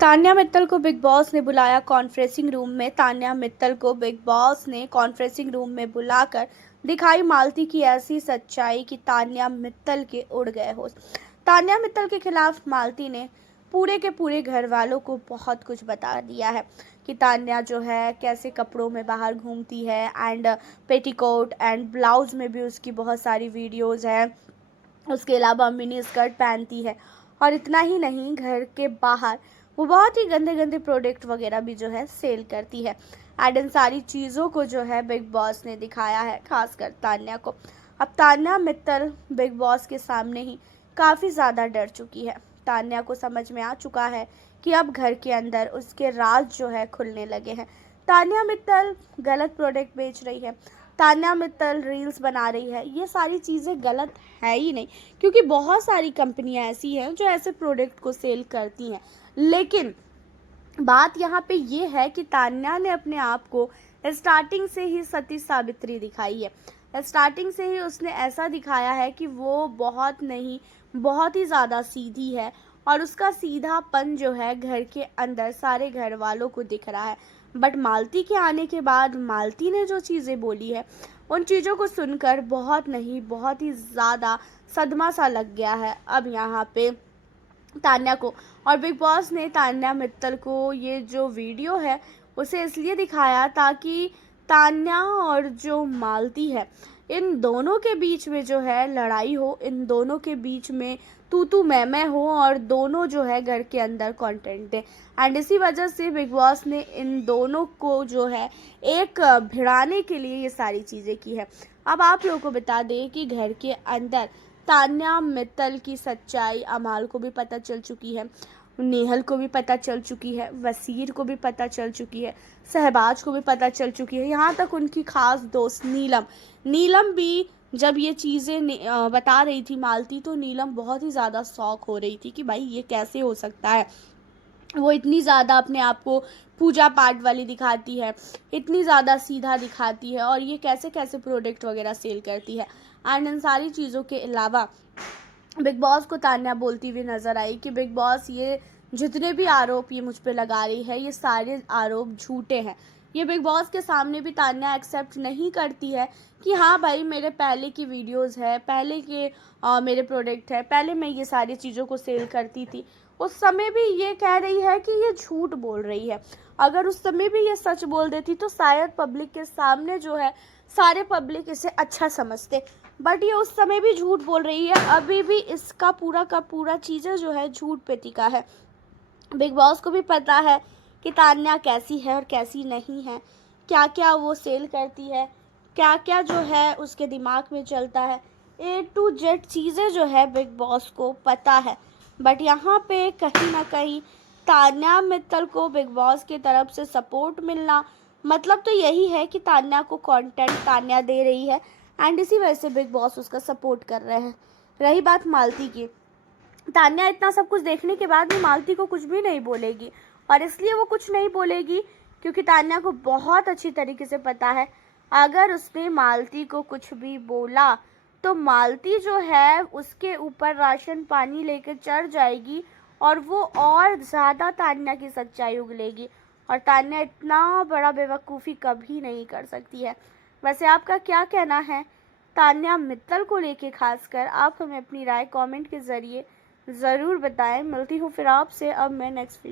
तान्या मित्तल को big boss ने बुलाया कॉन्फ्रेंसिंग रूम में। तान्या मित्तल को बिग बॉस ने कॉन्फ्रेंसिंग रूम में बुलाकर दिखाई मालती की ऐसी सच्चाई कि तान्या मित्तल के उड़ गए होश। तान्या मित्तल के खिलाफ मालती ने पूरे के पूरे घर वालों को बहुत कुछ बता दिया है कि तान्या जो है कैसे कपड़ों में बाहर घूमती है एंड पेटीकोट एंड ब्लाउज में भी उसकी बहुत सारी वीडियोस हैं। उसके अलावा मिनी स्कर्ट पहनती है और इतना ही नहीं, घर के बाहर वो बहुत ही गंदे गंदे प्रोडक्ट वगैरह भी जो है सेल करती है। एंड इन सारी चीज़ों को जो है बिग बॉस ने दिखाया है, खासकर तान्या को। अब तान्या मित्तल बिग बॉस के सामने ही काफ़ी ज़्यादा डर चुकी है। तान्या को समझ में आ चुका है कि अब घर के अंदर उसके राज जो है खुलने लगे हैं। तान्या मित्तल गलत प्रोडक्ट बेच रही है, तान्या मित्तल रील्स बना रही है, ये सारी चीज़ें गलत है ही नहीं, क्योंकि बहुत सारी कंपनियां ऐसी हैं जो ऐसे प्रोडक्ट को सेल करती हैं। लेकिन बात यहाँ पे ये है कि तान्या ने अपने आप को स्टार्टिंग से ही सती सावित्री दिखाई है। स्टार्टिंग से ही उसने ऐसा दिखाया है कि वो बहुत नहीं, बहुत ही ज़्यादा सीधी है और उसका सीधापन जो है घर के अंदर सारे घर वालों को दिख रहा है। बट मालती के आने के बाद मालती ने जो चीज़ें बोली है, उन चीज़ों को सुनकर बहुत नहीं, बहुत ही ज़्यादा सदमा सा लग गया है अब यहाँ पे तान्या को। और बिग बॉस ने तान्या मित्तल को ये जो वीडियो है उसे इसलिए दिखाया ताकि तान्या और जो मालती है, इन दोनों के बीच में जो है लड़ाई हो, इन दोनों के बीच में तू तू मैं हो और दोनों जो है घर के अंदर कंटेंट दे। एंड इसी वजह से बिग बॉस ने इन दोनों को जो है एक भिड़ाने के लिए ये सारी चीज़ें की है। अब आप लोगों को बता दें कि घर के अंदर तान्या मित्तल की सच्चाई अमाल को भी पता चल चुकी है, नेहल को भी पता चल चुकी है, वसीर को भी पता चल चुकी है, सहबाज को भी पता चल चुकी है, यहाँ तक उनकी खास दोस्त नीलम भी जब ये चीज़ें बता रही थी मालती, तो नीलम बहुत ही ज़्यादा शॉक हो रही थी कि भाई ये कैसे हो सकता है। वो इतनी ज़्यादा अपने आप को पूजा पाठ वाली दिखाती है, इतनी ज़्यादा सीधा दिखाती है और ये कैसे कैसे प्रोडक्ट वगैरह सेल करती है। एंड इन सारी चीज़ों के अलावा बिग बॉस को तान्या बोलती हुई नज़र आई कि बिग बॉस, ये जितने भी आरोप ये मुझ पे लगा रही है, ये सारे आरोप झूठे हैं। ये बिग बॉस के सामने भी तान्या एक्सेप्ट नहीं करती है कि हाँ भाई, मेरे पहले की वीडियोस है, पहले के मेरे प्रोडक्ट है, पहले मैं ये सारी चीज़ों को सेल करती थी। उस समय भी ये कह रही है कि ये झूठ बोल रही है। अगर उस समय भी ये सच बोल देती तो शायद पब्लिक के सामने जो है सारे पब्लिक इसे अच्छा समझते। बट ये उस समय भी झूठ बोल रही है, अभी भी इसका पूरा का पूरा चीज़ें जो है झूठ पे टिका है। बिग बॉस को भी पता है कि तान्या कैसी है और कैसी नहीं है, क्या क्या वो सेल करती है, क्या क्या जो है उसके दिमाग में चलता है। A to Z चीज़ें जो है बिग बॉस को पता है। बट यहाँ पे कहीं ना कहीं तान्या मित्तल को बिग बॉस की तरफ से सपोर्ट मिलना, मतलब तो यही है कि तान्या को कंटेंट तान्या दे रही है एंड इसी वजह से बिग बॉस उसका सपोर्ट कर रहे हैं। रही बात मालती की, तान्या इतना सब कुछ देखने के बाद भी मालती को कुछ भी नहीं बोलेगी, और इसलिए वो कुछ नहीं बोलेगी क्योंकि तान्या को बहुत अच्छी तरीके से पता है अगर उसने मालती को कुछ भी बोला तो मालती जो है उसके ऊपर राशन पानी लेकर चढ़ जाएगी और वो और ज़्यादा तान्या की सच्चाई उगलेगी, और तान्या इतना बड़ा बेवकूफ़ी कभी नहीं कर सकती है। वैसे आपका क्या कहना है तान्या मित्तल को लेके? खासकर आप हमें अपनी राय कमेंट के ज़रिए ज़रूर बताएं। मिलती हूँ फिर आपसे अब मैं नेक्स्ट वीडियो।